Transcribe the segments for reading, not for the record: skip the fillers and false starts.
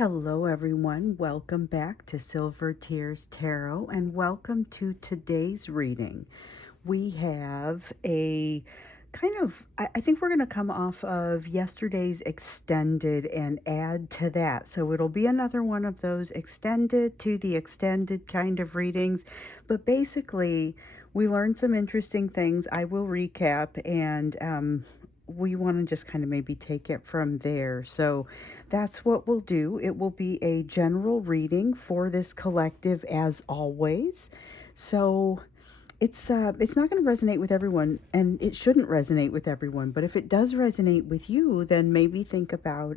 Hello, everyone. Welcome back to Silver Tears Tarot, and welcome to today's reading. We have a I think we're going to come off of yesterday's extended and add to that. So it'll be another one of those extended to the extended kind of readings. But basically, we learned some interesting things. I will recap, and we want to just kind of maybe take it from there. So that's what we'll do. It will be a general reading for this collective as always. So it's not going to resonate with everyone, and it shouldn't resonate with everyone. But if it does resonate with you, then maybe think about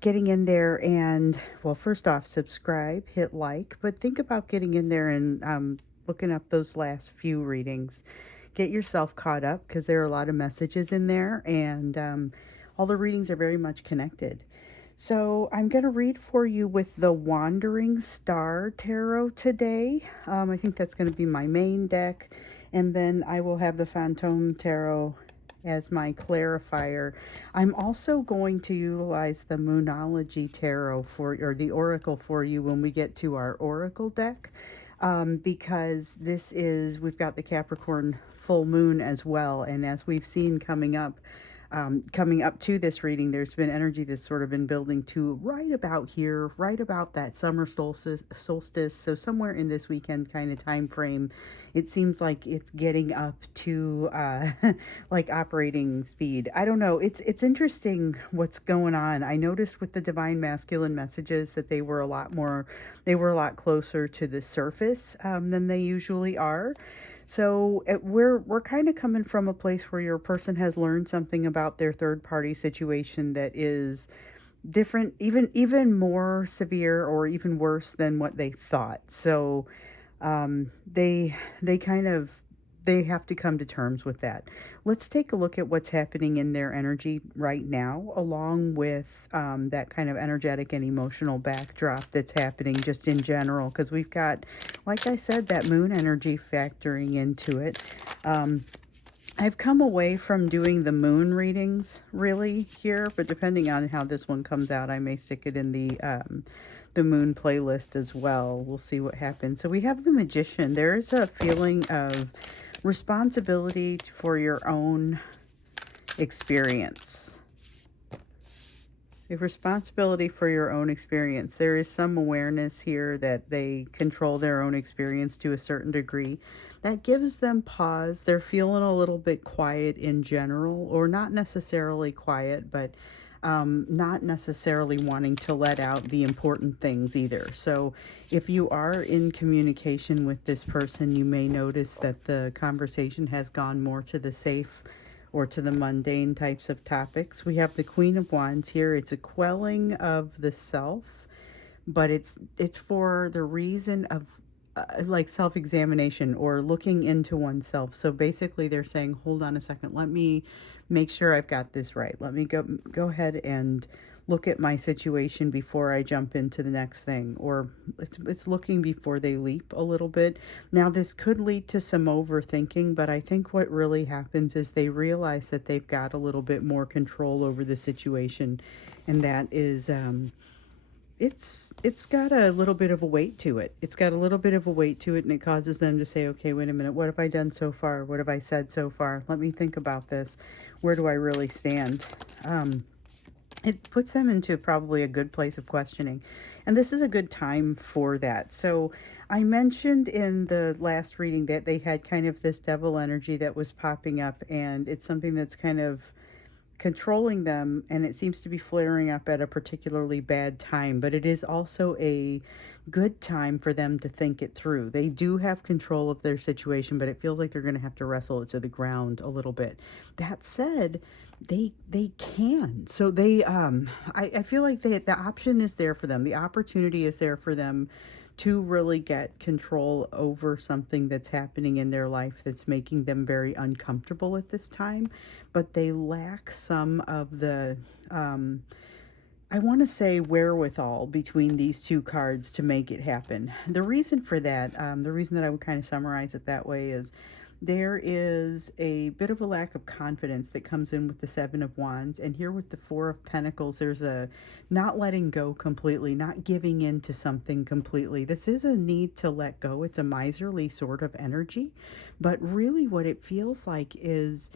getting in there and, well, first off, subscribe, hit like, but think about getting in there and looking up those last few readings. Get yourself caught up because there are a lot of messages in there, and all the readings are very much connected. So I'm going to read for you with the Wandering Star Tarot today. I think that's going to be my main deck. And then I will have the Phantom Tarot as my clarifier. I'm also going to utilize the Moonology Tarot or the Oracle for you when we get to our Oracle deck. Because we've got the Capricorn full moon as well. And as we've seen coming up to this reading, there's been energy that's sort of been building to right about here, right about that summer solstice. So somewhere in this weekend kind of time frame, it seems like it's getting up to like operating speed. I don't know. It's interesting what's going on. I noticed with the divine masculine messages that they were a lot closer to the surface than they usually are. So we're kind of coming from a place where your person has learned something about their third party situation that is different, even more severe or even worse than what they thought. So they kind of they have to come to terms with that. Let's take a look at what's happening in their energy right now, along with that kind of energetic and emotional backdrop that's happening just in general, because we've got, like I said, that moon energy factoring into it. I've come away from doing the moon readings really here, but depending on how this one comes out, I may stick it in the moon playlist as well. We'll see what happens. So we have the Magician. There is a feeling of responsibility for your own experience. A responsibility for your own experience. There is some awareness here that they control their own experience to a certain degree. That gives them pause. They're feeling a little bit quiet in general, or not necessarily quiet, but not necessarily wanting to let out the important things either. So if you are in communication with this person, you may notice that the conversation has gone more to the safe or to the mundane types of topics. We have the Queen of Wands here. It's a quelling of the self, but it's for the reason of like self-examination or looking into oneself. So basically they're saying, hold on a second, let me make sure I've got this right. Let me go ahead and look at my situation before I jump into the next thing. Or it's looking before they leap a little bit. Now this could lead to some overthinking, but I think what really happens is they realize that they've got a little bit more control over the situation, and that is it's got a little bit of a weight to it. It's got a little bit of a weight to it, and it causes them to say, okay, wait a minute, what have I done so far? What have I said so far? Let me think about this. Where do I really stand? It puts them into probably a good place of questioning, and this is a good time for that. So I mentioned in the last reading that they had kind of this devil energy that was popping up, and it's something that's kind of controlling them, and it seems to be flaring up at a particularly bad time, but it is also a good time for them to think it through. They do have control of their situation, but it feels like they're going to have to wrestle it to the ground a little bit. That said, they can. So I feel like the option is there for them. The opportunity is there for them to really get control over something that's happening in their life that's making them very uncomfortable at this time, but they lack some of the I want to say wherewithal between these two cards to make it happen. The reason for that, the reason that I would kind of summarize it that way is there is a bit of a lack of confidence that comes in with the Seven of Wands. And here with the Four of Pentacles, there's a not letting go completely, not giving in to something completely. This is a need to let go. It's a miserly sort of energy. But really what it feels like is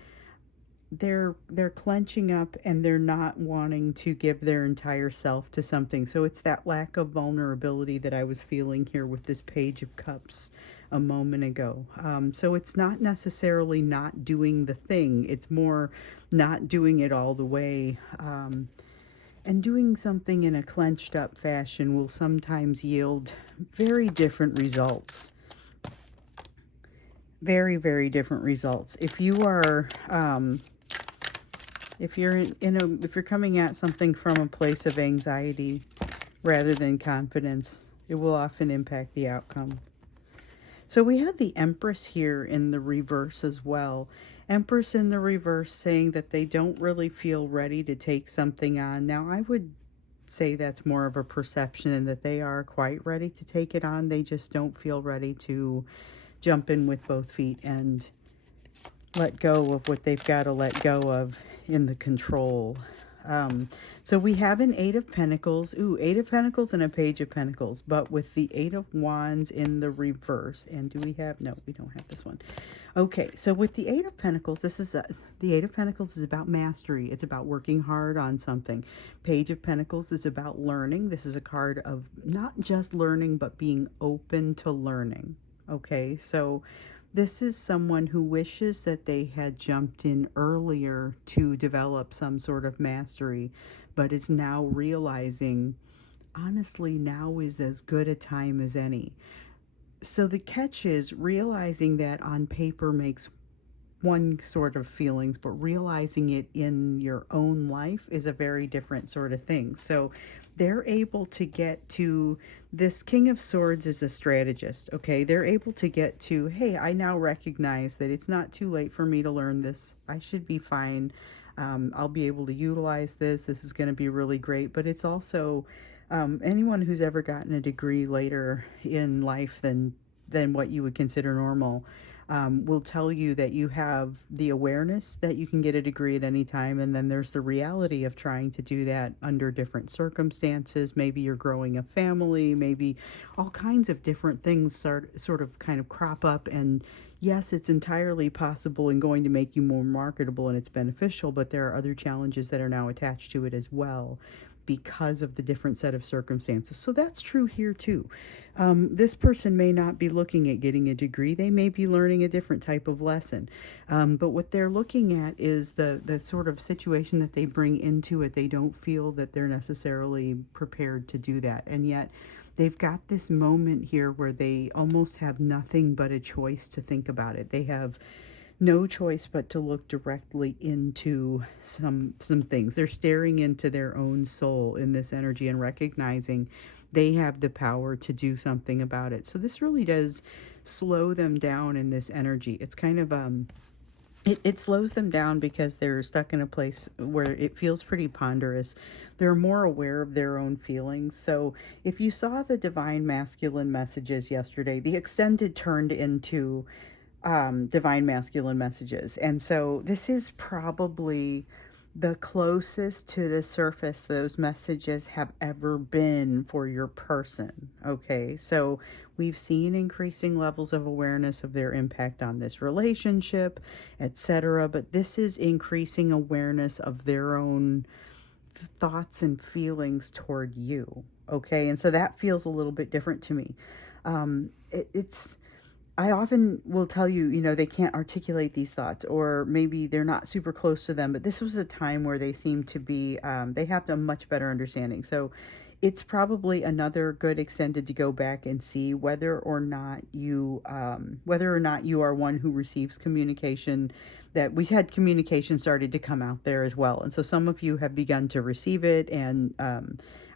they're clenching up and they're not wanting to give their entire self to something. So it's that lack of vulnerability that I was feeling here with this Page of Cups a moment ago. So it's not necessarily not doing the thing, it's more not doing it all the way. And doing something in a clenched up fashion will sometimes yield very different results. Very, very different results. If you are if you're if you're coming at something from a place of anxiety rather than confidence, it will often impact the outcome. So we have the Empress here in the reverse as well. Empress in the reverse saying that they don't really feel ready to take something on. Now, I would say that's more of a perception and that they are quite ready to take it on. They just don't feel ready to jump in with both feet and let go of what they've got to let go of in the control. So we have an Eight of Pentacles. Ooh, Eight of Pentacles and a Page of Pentacles. But with the Eight of Wands in the reverse. And do we have... No, we don't have this one. Okay, so with the Eight of Pentacles, this is... the Eight of Pentacles is about mastery. It's about working hard on something. Page of Pentacles is about learning. This is a card of not just learning, but being open to learning. Okay, so... this is someone who wishes that they had jumped in earlier to develop some sort of mastery, but is now realizing, honestly, now is as good a time as any. So the catch is realizing that on paper makes one sort of feelings, but realizing it in your own life is a very different sort of thing. So they're able to get to this King of Swords is a strategist. Okay, they're able to get to, hey, I now recognize that it's not too late for me to learn this. I should be fine. I'll be able to utilize this. This is going to be really great. But it's also anyone who's ever gotten a degree later in life than what you would consider normal will tell you that you have the awareness that you can get a degree at any time, and then there's the reality of trying to do that under different circumstances. Maybe you're growing a family, maybe all kinds of different things sort of kind of crop up, and yes, it's entirely possible and going to make you more marketable and it's beneficial, but there are other challenges that are now attached to it as well, because of the different set of circumstances. So that's true here too. This person may not be looking at getting a degree. They may be learning a different type of lesson. But what they're looking at is the sort of situation that they bring into it. They don't feel that they're necessarily prepared to do that. And yet they've got this moment here where they almost have nothing but a choice to think about it. They have no choice but to look directly into some things. They're staring into their own soul in this energy and recognizing they have the power to do something about it. So this really does slow them down in this energy. It's kind of it slows them down because they're stuck in a place where it feels pretty ponderous. They're more aware of their own feelings. So if you saw the Divine Masculine messages yesterday, the extended turned into Divine Masculine messages. And so this is probably the closest to the surface those messages have ever been for your person. Okay, so we've seen increasing levels of awareness of their impact on this relationship, etc. But this is increasing awareness of their own thoughts and feelings toward you. Okay, and so that feels a little bit different to me. It's I often will tell you, you know, they can't articulate these thoughts, or maybe they're not super close to them, but this was a time where they seem to be, they have a much better understanding. So it's probably another good extended to go back and see whether or not you are one who receives communication, that we had communication started to come out there as well. And so some of you have begun to receive it, and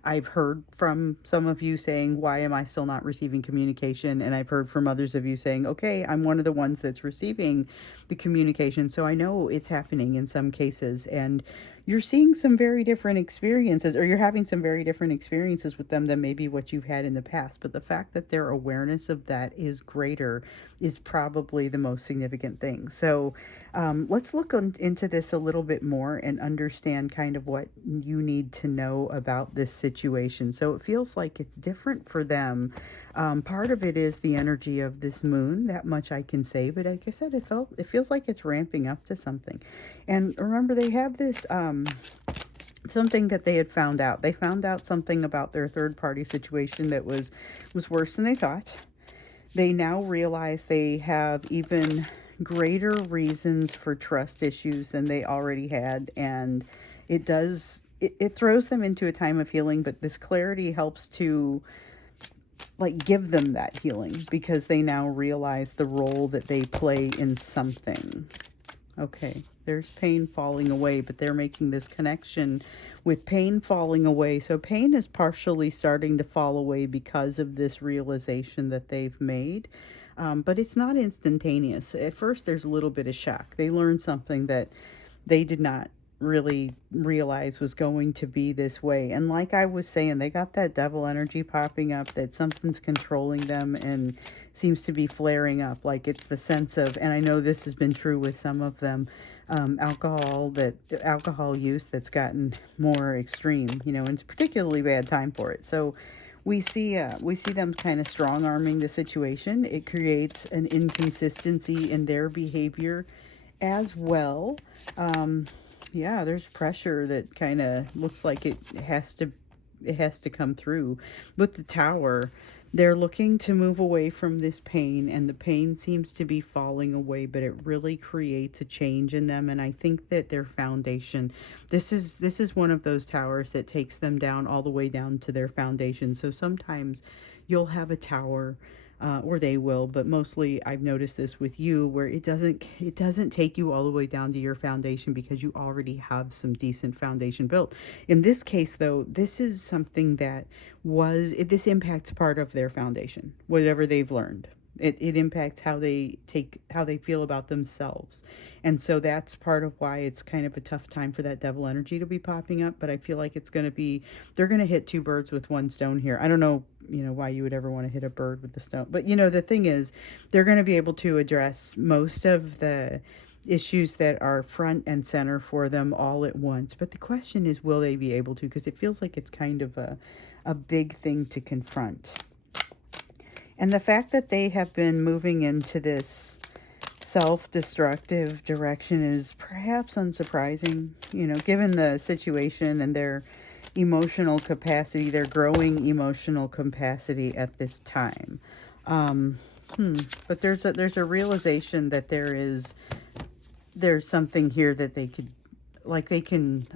I've heard from some of you saying, why am I still not receiving communication? And I've heard from others of you saying, okay, I'm one of the ones that's receiving the communication. So I know it's happening in some cases. And you're seeing some very different experiences, or you're having some very different experiences with them than maybe what you've had in the past. But the fact that their awareness of that is greater is probably the most significant thing. So let's look into this a little bit more and understand kind of what you need to know about this situation. So it feels like it's different for them. Part of it is the energy of this moon, that much I can say. But like I said, it feels like it's ramping up to something. And remember, they have this something that they had found out. They found out something about their third party situation that was worse than they thought. They now realize they have even greater reasons for trust issues than they already had, and it throws them into a time of healing, but this clarity helps to like give them that healing because they now realize the role that they play in something. Okay, there's pain falling away, but they're making this connection with pain falling away. So pain is partially starting to fall away because of this realization that they've made. But it's not instantaneous. At first, there's a little bit of shock. They learned something that they did not really realize was going to be this way. And like I was saying, they got that devil energy popping up, that something's controlling them and seems to be flaring up. Like it's the sense of, and I know this has been true with some of them, alcohol use that's gotten more extreme, and it's a particularly bad time for it. So we see them kind of strong arming the situation. It creates an inconsistency in their behavior as well. Yeah, there's pressure that kind of looks like it has to come through. With the Tower, they're looking to move away from this pain, and the pain seems to be falling away, but it really creates a change in them. And I think that their foundation, this is one of those towers that takes them down all the way down to their foundation. So sometimes you'll have a tower, or they will, but mostly I've noticed this with you, where it doesn't take you all the way down to your foundation because you already have some decent foundation built. In this case, though, this is something that this impacts part of their foundation, whatever they've learned. It impacts how they feel about themselves. And so that's part of why it's kind of a tough time for that devil energy to be popping up. But I feel like they're going to hit two birds with one stone here. I don't know, why you would ever want to hit a bird with the stone. But, the thing is, they're going to be able to address most of the issues that are front and center for them all at once. But the question is, will they be able to? Because it feels like it's kind of a big thing to confront. And the fact that they have been moving into this self-destructive direction is perhaps unsurprising, given the situation and their emotional capacity, their growing emotional capacity at this time. But there's a realization that there's something here that they can,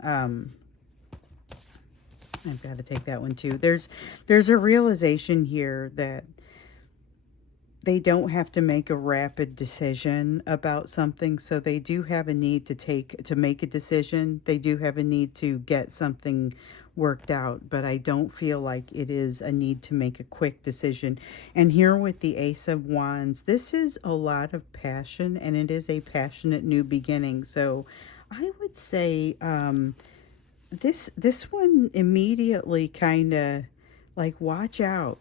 I've got to take that one too. There's a realization here that they don't have to make a rapid decision about something. So they do have a need to make a decision. They do have a need to get something worked out, but I don't feel like it is a need to make a quick decision. And here with the Ace of Wands, this is a lot of passion, and it is a passionate new beginning. So I would say this one immediately kind of like, watch out.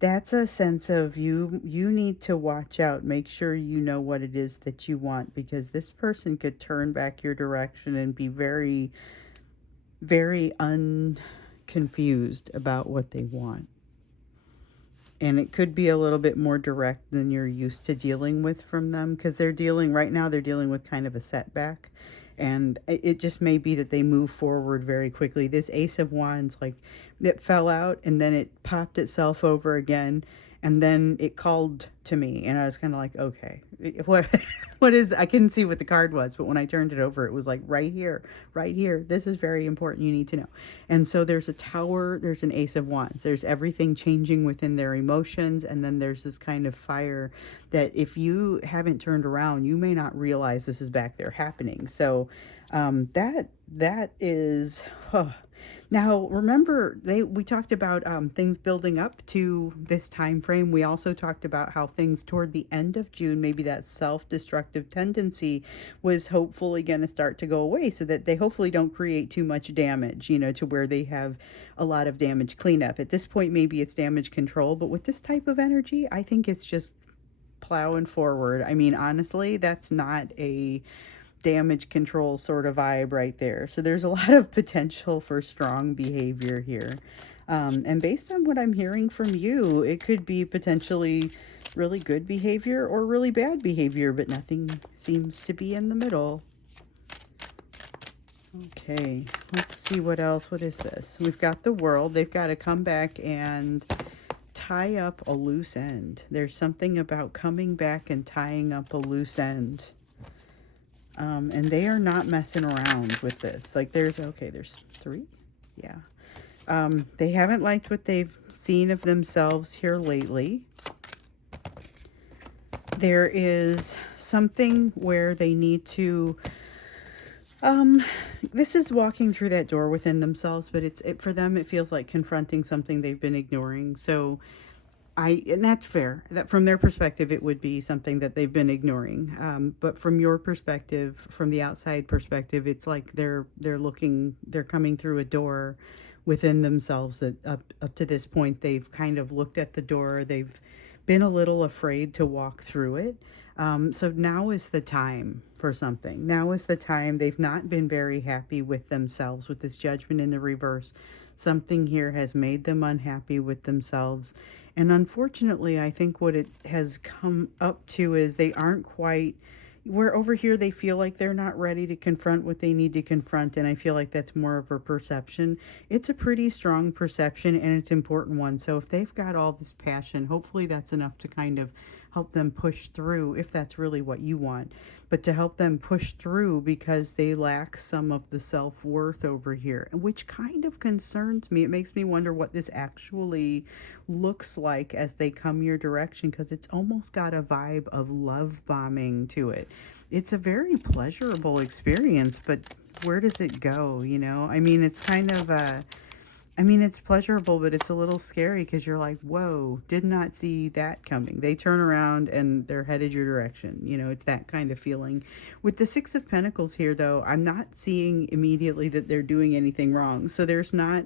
That's a sense of you need to watch out. Make sure you know what it is that you want, because this person could turn back your direction and be very, very unconfused about what they want. And it could be a little bit more direct than you're used to dealing with from them, because they're dealing with kind of a setback. And it just may be that they move forward very quickly. This Ace of Wands, like, it fell out and then it popped itself over again. And then it called to me, and I was kind of like, okay, what is, I couldn't see what the card was, but when I turned it over, it was like, right here, this is very important, you need to know. And so there's a Tower, there's an Ace of Wands, there's everything changing within their emotions, and then there's this kind of fire that if you haven't turned around, you may not realize this is back there happening. So that is, Now, remember, we talked about things building up to this time frame. We also talked about how things toward the end of June, maybe that self-destructive tendency was hopefully going to start to go away, so that they hopefully don't create too much damage, to where they have a lot of damage cleanup. At this point, maybe it's damage control, but with this type of energy, I think it's just plowing forward. I mean, honestly, that's not a damage control sort of vibe right there. So there's a lot of potential for strong behavior here. And based on what I'm hearing from you, it could be potentially really good behavior or really bad behavior, but nothing seems to be in the middle. Okay, let's see what else. What is this? We've got the World. They've got to come back and tie up a loose end. There's something about coming back and tying up a loose end. And they are not messing around with this. Like there's 3. Yeah. They haven't liked what they've seen of themselves here lately. There is something where they need to, this is walking through that door within themselves, but for them, it feels like confronting something they've been ignoring. So and that's fair. That from their perspective, it would be something that they've been ignoring. But from your perspective, from the outside perspective, it's like they're coming through a door within themselves that up to this point, they've kind of looked at the door. They've been a little afraid to walk through it. So now is the time for something. Now is the time. They've not been very happy with themselves with this Judgment in the reverse. Something here has made them unhappy with themselves. And unfortunately, I think what it has come up to is they aren't quite, where over here they feel like they're not ready to confront what they need to confront. And I feel like that's more of a perception. It's a pretty strong perception, and it's an important one. So if they've got all this passion, hopefully that's enough to kind of help them push through, if that's really what you want. But to help them push through, because they lack some of the self-worth over here, which kind of concerns me. It makes me wonder what this actually looks like as they come your direction, because it's almost got a vibe of love bombing to it. It's a very pleasurable experience, but where does it go? I mean, it's kind of it's pleasurable, but it's a little scary, because you're like, whoa, did not see that coming. They turn around and they're headed your direction. It's that kind of feeling. With the Six of Pentacles here, though, I'm not seeing immediately that they're doing anything wrong. So there's not,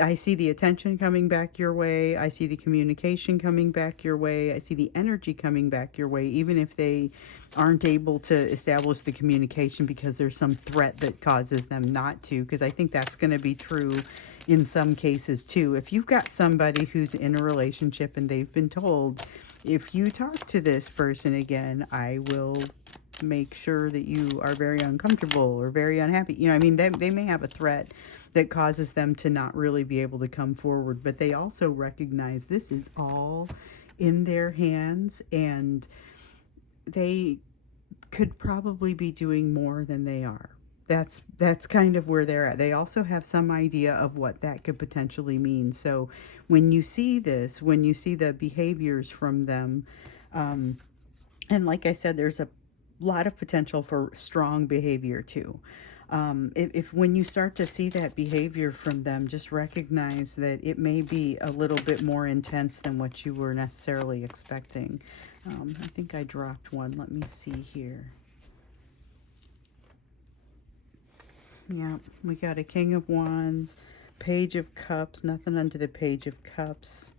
I see the attention coming back your way. I see the communication coming back your way. I see the energy coming back your way, even if they aren't able to establish the communication because there's some threat that causes them not to, because I think that's going to be true in some cases too. If you've got somebody who's in a relationship and they've been told, if you talk to this person again, I will make sure that you are very uncomfortable or very unhappy. They may have a threat that causes them to not really be able to come forward, but they also recognize this is all in their hands, and they could probably be doing more than they are. That's kind of where they're at. They also have some idea of what that could potentially mean. So when you see this, when you see the behaviors from them, and like I said, there's a lot of potential for strong behavior too. If when you start to see that behavior from them, just recognize that it may be a little bit more intense than what you were necessarily expecting. I think I dropped one. Let me see here. Yeah, we got a King of Wands, Page of Cups, nothing under the Page of Cups.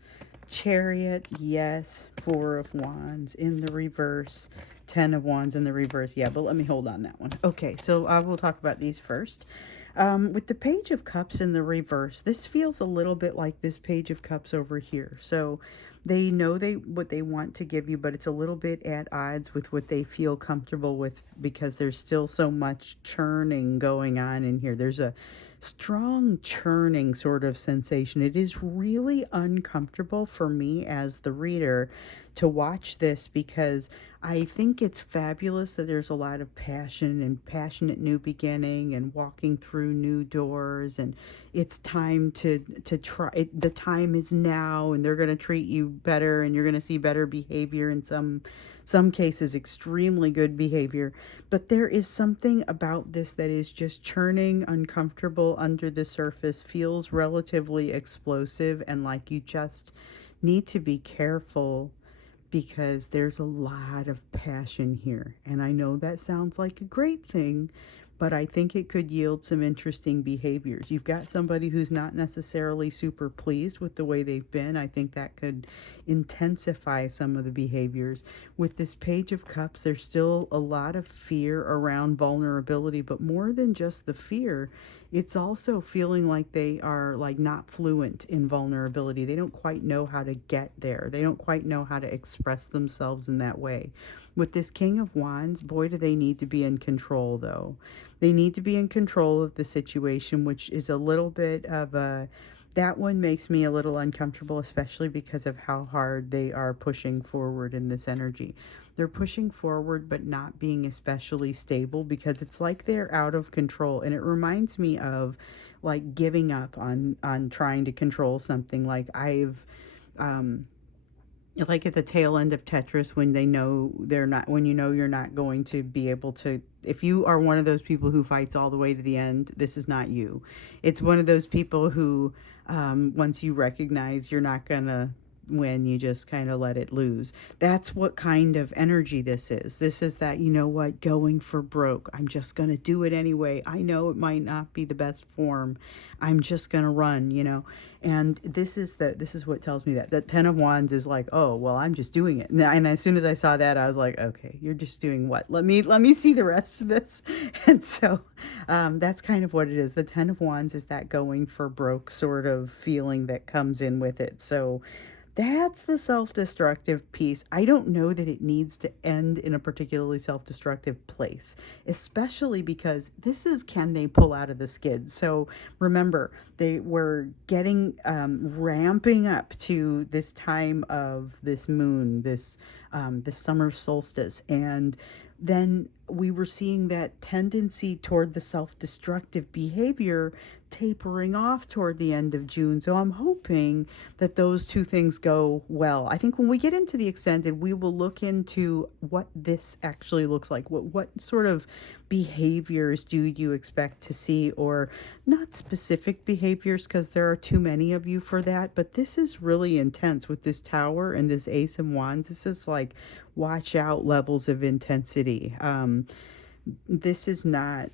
Chariot, yes. Four of Wands in the reverse. 10 of Wands in the reverse. Yeah, but let me hold on that one. Okay, so I will talk about these first. With the Page of Cups in the reverse, this feels a little bit like this Page of Cups over here. So they know what they want to give you, but it's a little bit at odds with what they feel comfortable with, because there's still so much churning going on in here. There's a strong churning sort of sensation. It is really uncomfortable for me as the reader to watch this, because I think it's fabulous that there's a lot of passion and passionate new beginning and walking through new doors, and it's time to try it. The time is now, and they're going to treat you better, and you're going to see better behavior, in some cases extremely good behavior. But there is something about this that is just churning, uncomfortable under the surface, feels relatively explosive, and like you just need to be careful, because there's a lot of passion here. And I know that sounds like a great thing, but I think it could yield some interesting behaviors. You've got somebody who's not necessarily super pleased with the way they've been. I think that could intensify some of the behaviors. With this Page of Cups, there's still a lot of fear around vulnerability, but more than just the fear, it's also feeling like they are like not fluent in vulnerability. They don't quite know how to get there. They don't quite know how to express themselves in that way. With this King of Wands, boy, do they need to be in control, though. They need to be in control of the situation, which is a little bit of a, that one makes me a little uncomfortable, especially because of how hard they are pushing forward in this energy. They're pushing forward, but not being especially stable, because it's like they're out of control. And it reminds me of like giving up on trying to control something. Like like at the tail end of Tetris, when they know they're not, when you know you're not going to be able to, if you are one of those people who fights all the way to the end, this is not you. It's one of those people who, once you recognize you're not gonna win, you just kind of let it lose. That's what kind of energy this is. This is that, you know what, going for broke. I'm just going to do it anyway. I know it might not be the best form. I'm just going to run, you know. And this is what tells me that. The 10 of Wands is like, oh, well, I'm just doing it. And as soon as I saw that, I was like, okay, you're just doing what? Let me see the rest of this. And so that's kind of what it is. The 10 of Wands is that going for broke sort of feeling that comes in with it. So that's the self-destructive piece. I don't know that it needs to end in a particularly self-destructive place, especially because this is, can they pull out of the skid? So remember, they were getting ramping up to this time of this moon, this summer solstice, and then we were seeing that tendency toward the self-destructive behavior tapering off toward the end of June. So I'm hoping that those two things go well. I think when we get into the extended, we will look into what this actually looks like. What sort of behaviors do you expect to see, or not specific behaviors, because there are too many of you for that, but this is really intense with this Tower and this Ace of Wands. This is like watch out levels of intensity. This is not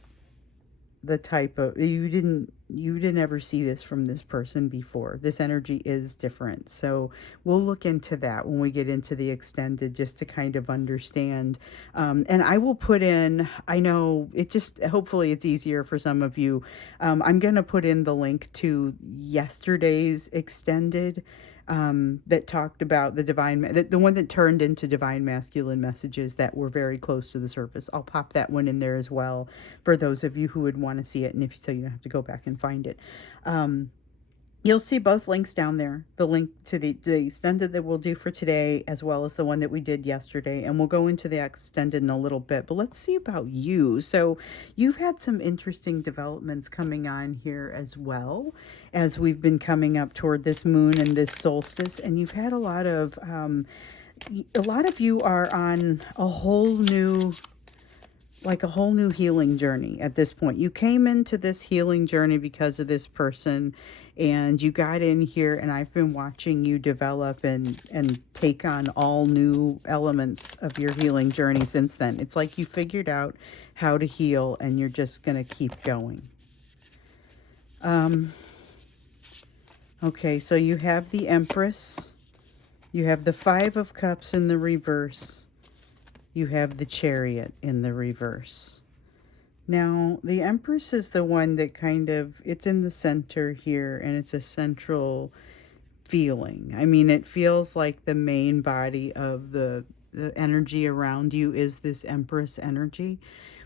the type of, you didn't ever see this from this person before. This energy is different. So we'll look into that when we get into the extended, just to kind of understand. And I will put in, I know it just, hopefully it's easier for some of you. I'm going to put in the link to yesterday's extended, that talked about the divine, the one that turned into divine masculine messages that were very close to the surface. I'll pop that one in there as well for those of you who would want to see it, and if so, you don't have to go back and find it. You'll see both links down there, the link to the extended that we'll do for today, as well as the one that we did yesterday. And we'll go into the extended in a little bit, but let's see about you. So you've had some interesting developments coming on here as well, as we've been coming up toward this moon and this solstice. And you've had a lot of you are on a whole new, like a whole new healing journey at this point. You came into this healing journey because of this person, and you got in here, and I've been watching you develop and take on all new elements of your healing journey since then. It's like you figured out how to heal, and you're just going to keep going. Okay, so you have the Empress. You have the Five of Cups in the reverse. You have the Chariot in the reverse. Now, the Empress is the one that kind of, it's in the center here, and it's a central feeling. I mean, it feels like the main body of the energy around you is this Empress energy,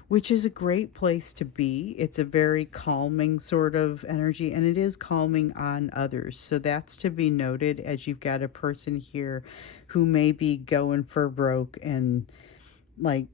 which is a great place to be. It's a very calming sort of energy, and it is calming on others. So that's to be noted, as you've got a person here who may be going for broke and like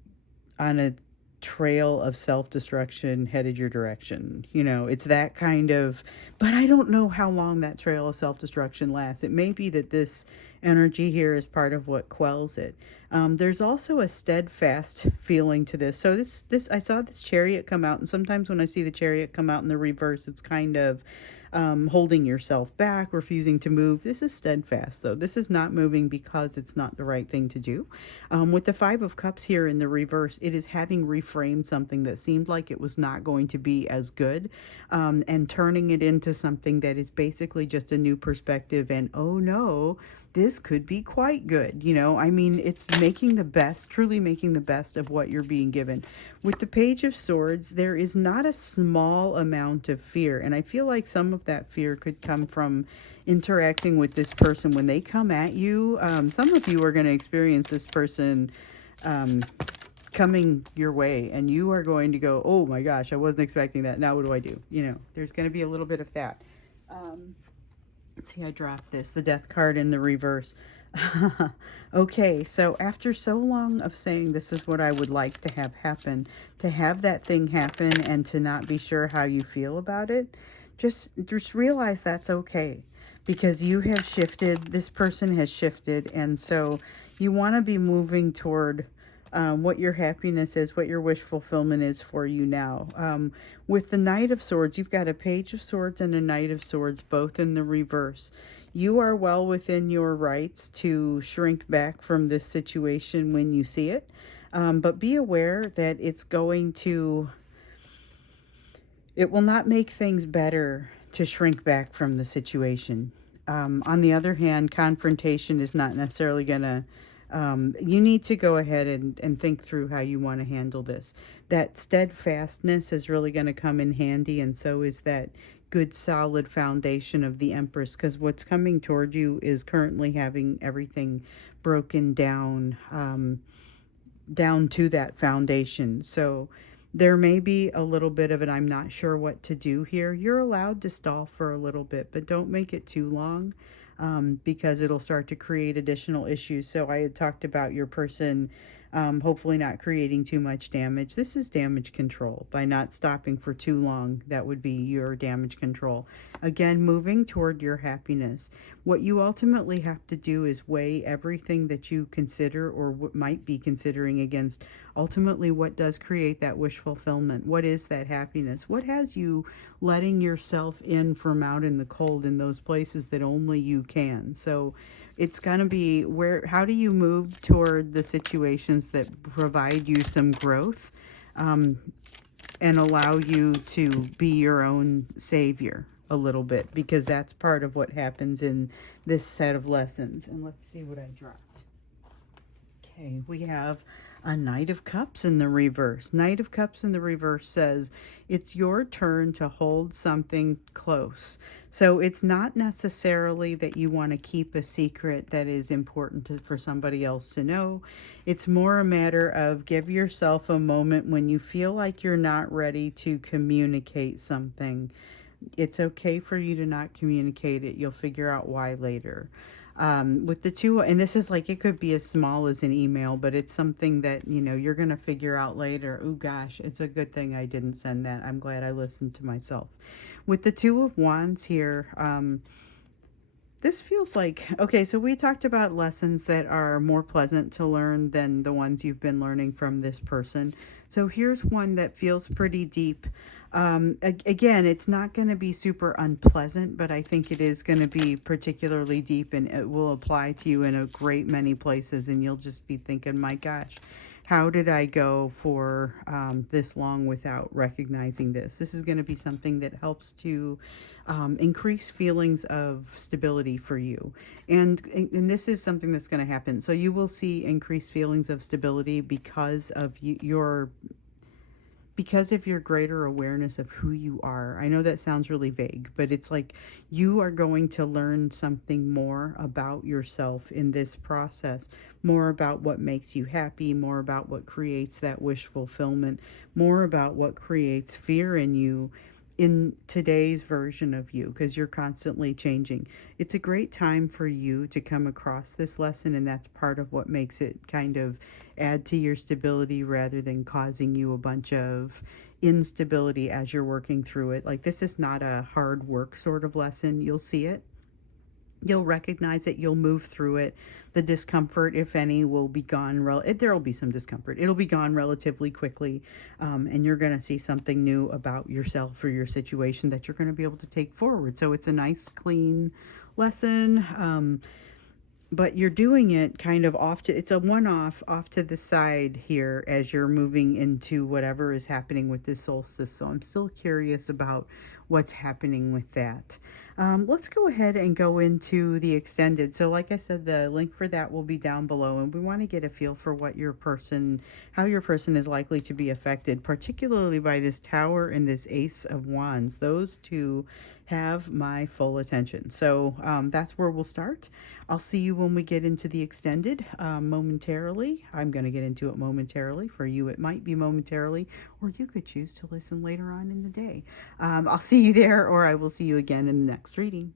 on a trail of self-destruction headed your direction. It's that kind of, but I don't know how long that trail of self-destruction lasts. It may be that this energy here is part of what quells it. There's also a steadfast feeling to this. So this I saw this chariot come out, and sometimes when I see the chariot come out in the reverse, it's kind of holding yourself back, refusing to move. This is steadfast, though. This is not moving because it's not the right thing to do. With the Five of Cups here in the reverse, it is having reframed something that seemed like it was not going to be as good, and turning it into something that is basically just a new perspective. And oh no, this could be quite good. It's making the best, truly making the best of what you're being given. With the Page of Swords, there is not a small amount of fear. And I feel like some of that fear could come from interacting with this person when they come at you. Some of you are going to experience this person coming your way, and you are going to go, oh my gosh, I wasn't expecting that. Now what do I do? There's going to be a little bit of that. See, I dropped the Death card in the reverse. Okay, so after so long of saying this is what I would like to have happen, to have that thing happen and to not be sure how you feel about it, just realize that's okay, because you have shifted, this person has shifted, and so you want to be moving toward what your happiness is, what your wish fulfillment is for you now. With the Knight of Swords, you've got a Page of Swords and a Knight of Swords, both in the reverse. You are well within your rights to shrink back from this situation when you see it, but be aware that it will not make things better to shrink back from the situation. On the other hand, confrontation is not necessarily going to, you need to go ahead and think through how you want to handle this. That steadfastness is really going to come in handy, and so is that good solid foundation of the Empress, because what's coming toward you is currently having everything broken down, down to that foundation. So there may be a little bit of it, I'm not sure what to do here. You're allowed to stall for a little bit, but don't make it too long, because it'll start to create additional issues. So I had talked about your person hopefully not creating too much damage. This is damage control. By not stopping for too long, that would be your damage control. Again, moving toward your happiness. What you ultimately have to do is weigh everything that you consider or what might be considering against ultimately what does create that wish fulfillment. What is that happiness? What has you letting yourself in from out in the cold in those places that only you can? So it's going to be how do you move toward the situations that provide you some growth, and allow you to be your own savior a little bit, because that's part of what happens in this set of lessons. And let's see what I dropped. Okay, we have a Knight of Cups in the reverse. Knight of Cups in the reverse says it's your turn to hold something close. So it's not necessarily that you want to keep a secret that is important for somebody else to know. It's more a matter of give yourself a moment when you feel like you're not ready to communicate something. It's okay for you to not communicate it. You'll figure out why later. With the two, and this is like, it could be as small as an email, but it's something that, you're going to figure out later. Oh gosh, it's a good thing I didn't send that. I'm glad I listened to myself. With the Two of Wands here, this feels like, okay, so we talked about lessons that are more pleasant to learn than the ones you've been learning from this person. So here's one that feels pretty deep. Again, it's not going to be super unpleasant, but I think it is going to be particularly deep, and it will apply to you in a great many places, and you'll just be thinking, my gosh, how did I go for this long without recognizing this? This is going to be something that helps to increase feelings of stability for you. And this is something that's going to happen. So you will see increased feelings of stability because of because of your greater awareness of who you are. I know that sounds really vague, but it's like you are going to learn something more about yourself in this process, more about what makes you happy, more about what creates that wish fulfillment, more about what creates fear in you in today's version of you, because you're constantly changing. It's a great time for you to come across this lesson, and that's part of what makes it kind of add to your stability rather than causing you a bunch of instability as you're working through it. Like, this is not a hard work sort of lesson. You'll see it, you'll recognize it, you'll move through it. The discomfort, if any, will be gone. There will be some discomfort, it'll be gone relatively quickly, and you're going to see something new about yourself or your situation that you're going to be able to take forward. So it's a nice clean lesson, but you're doing it kind of off to, it's a one-off off to the side here as you're moving into whatever is happening with this solstice. So I'm still curious about what's happening with that. Let's go ahead and go into the extended. So like I said, the link for that will be down below, and we want to get a feel for what how your person is likely to be affected, particularly by this Tower and this Ace of Wands. Those two have my full attention. So that's where we'll start. I'll see you when we get into the extended momentarily. I'm going to get into it momentarily. For you, it might be momentarily, or you could choose to listen later on in the day. I'll see you there, or I will see you again in the next reading.